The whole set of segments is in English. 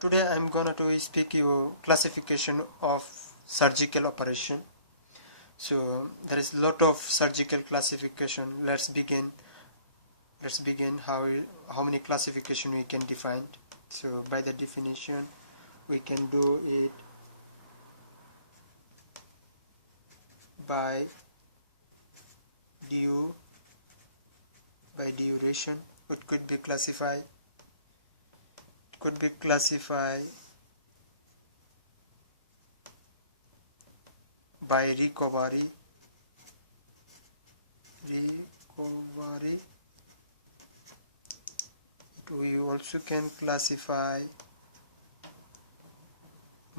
Today I'm gonna to speak you classification of surgical operation. So there is lot of surgical classification. Let's begin how many classification we can define. So by the definition we can do it by duration. It could be classified by recovery. We also can classify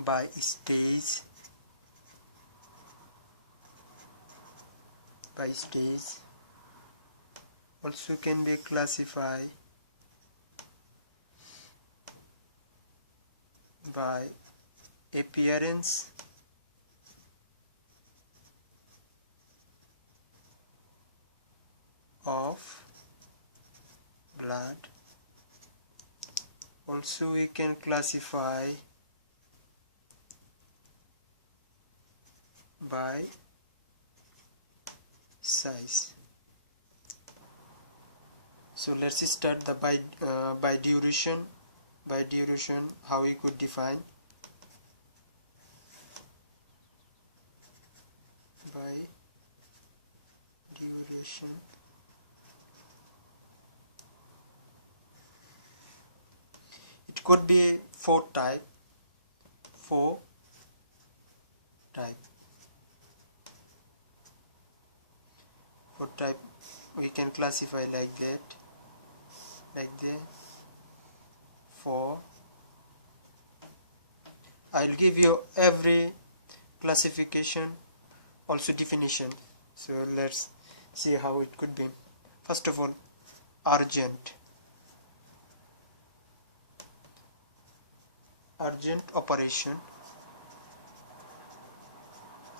by stage. Also can be classified by appearance of blood. Also we can classify by size. So let's start the by duration. By duration, how we could define by duration. It could be four type. We can classify like that, four. I'll give you every classification, also definition. So let's see how it could be. First of all, urgent operation.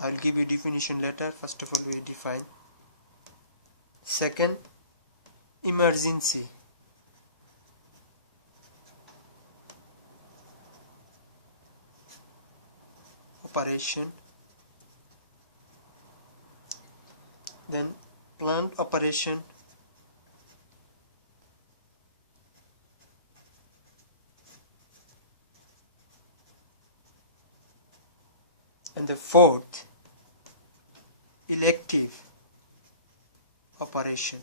I'll give you definition later. First of all, we define. Second, emergency operation. Then planned operation. And the fourth, elective operation.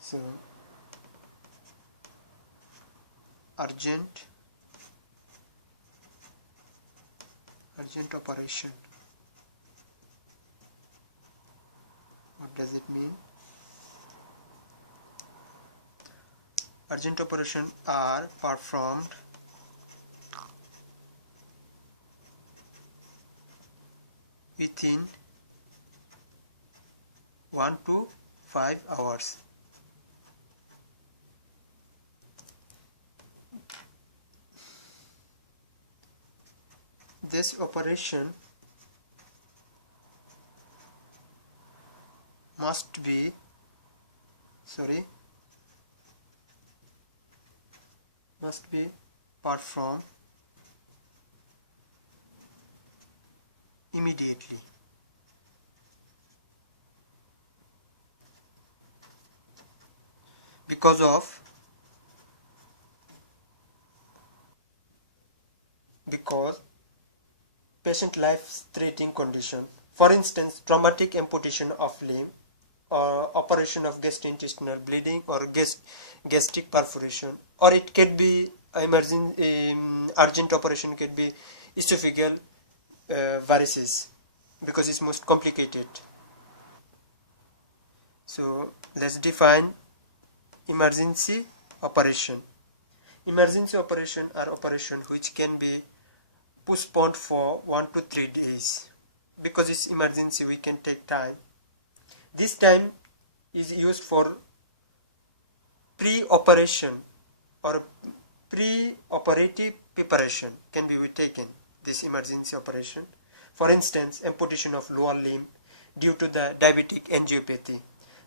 So urgent operation. What does it mean? Urgent operation are performed within 1 to 5 hours. This operation must be performed immediately. Because patient life-threatening condition, for instance traumatic amputation of limb, or operation of gastrointestinal bleeding, or gastric perforation, or it could be urgent operation could be esophageal varices, because it's most complicated. So let's define emergency operation. Emergency operation are operation which can be postponed for 1 to 3 days. Because it's emergency, we can take time. This time is used for pre-operation or pre-operative preparation can be taken, this emergency operation. For instance, amputation of lower limb due to the diabetic angiopathy.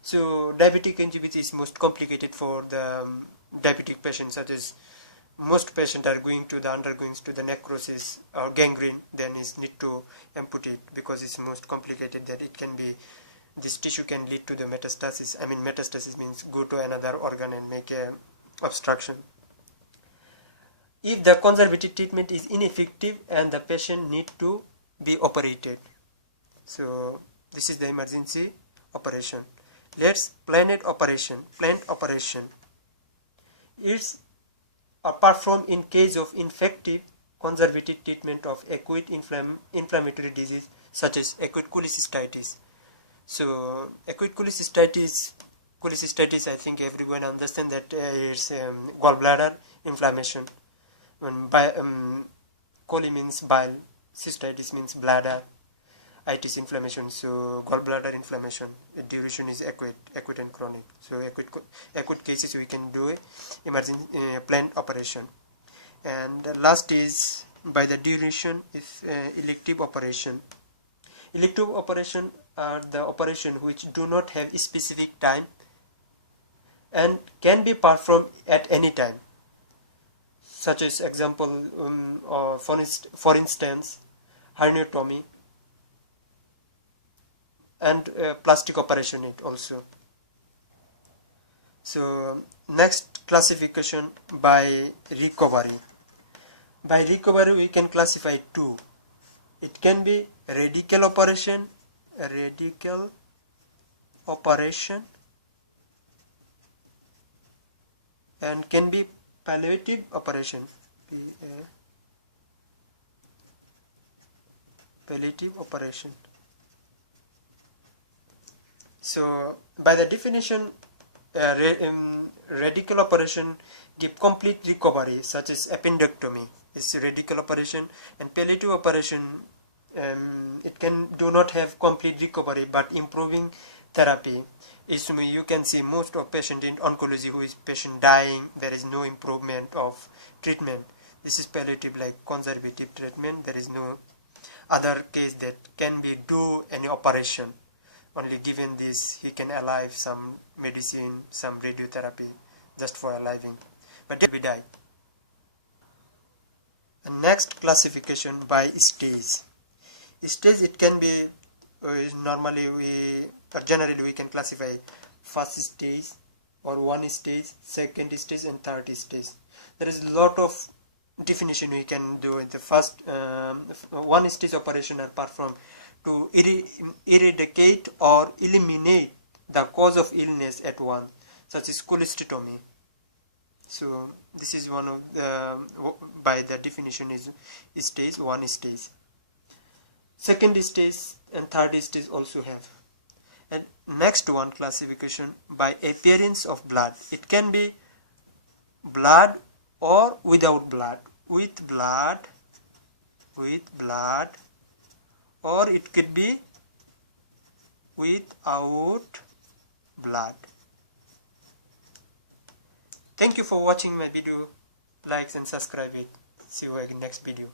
So diabetic angioedema is most complicated for the diabetic patients, such as most patients are undergoing to the necrosis or gangrene, then is need to amputate because it's most complicated, that it can be, this tissue can lead to the metastasis. I mean, metastasis means go to another organ and make a obstruction. If the conservative treatment is ineffective and the patient need to be operated, so this is the emergency operation. Let's planned operation. It's performed in case of infective conservative treatment of acute inflammatory disease such as acute cholecystitis. So acute cholecystitis, I think everyone understand that is gallbladder inflammation. When chole means bile, cystitis means bladder, itis inflammation. So gallbladder inflammation, the duration is acute and chronic. So acute cases we can do emergency planned operation. And the last is, by the duration, is elective operation. Elective operation are the operation which do not have a specific time and can be performed at any time, such as example or for instance herniatomy and plastic operation it also. So next, classification by recovery. By recovery we can classify two. It can be radical operation and can be palliative operation, palliative operation. So by the definition, radical operation give complete recovery, such as appendectomy is radical operation, and palliative operation it can do not have complete recovery but improving therapy. You can see most of patient in oncology who is patient dying, there is no improvement of treatment. This is palliative, like conservative treatment. There is no other case that can be do any operation. Only given this he can alive some medicine, some radiotherapy just for aliving, but they will die. And next, classification by stage. Stage, it can be generally we can classify first stage or one stage, second stage and third stage. There is a lot of definition we can do in the first one stage operation are performed to eradicate or eliminate the cause of illness at once, such as cholecystomy. So this is one of the, by the definition is stage, one stage. Second stage and third stage also have. And next one, classification by appearance of blood. It can be blood or without blood, with blood, or it could be without blood. Thank you for watching my video. Likes and subscribe it. See you again next video.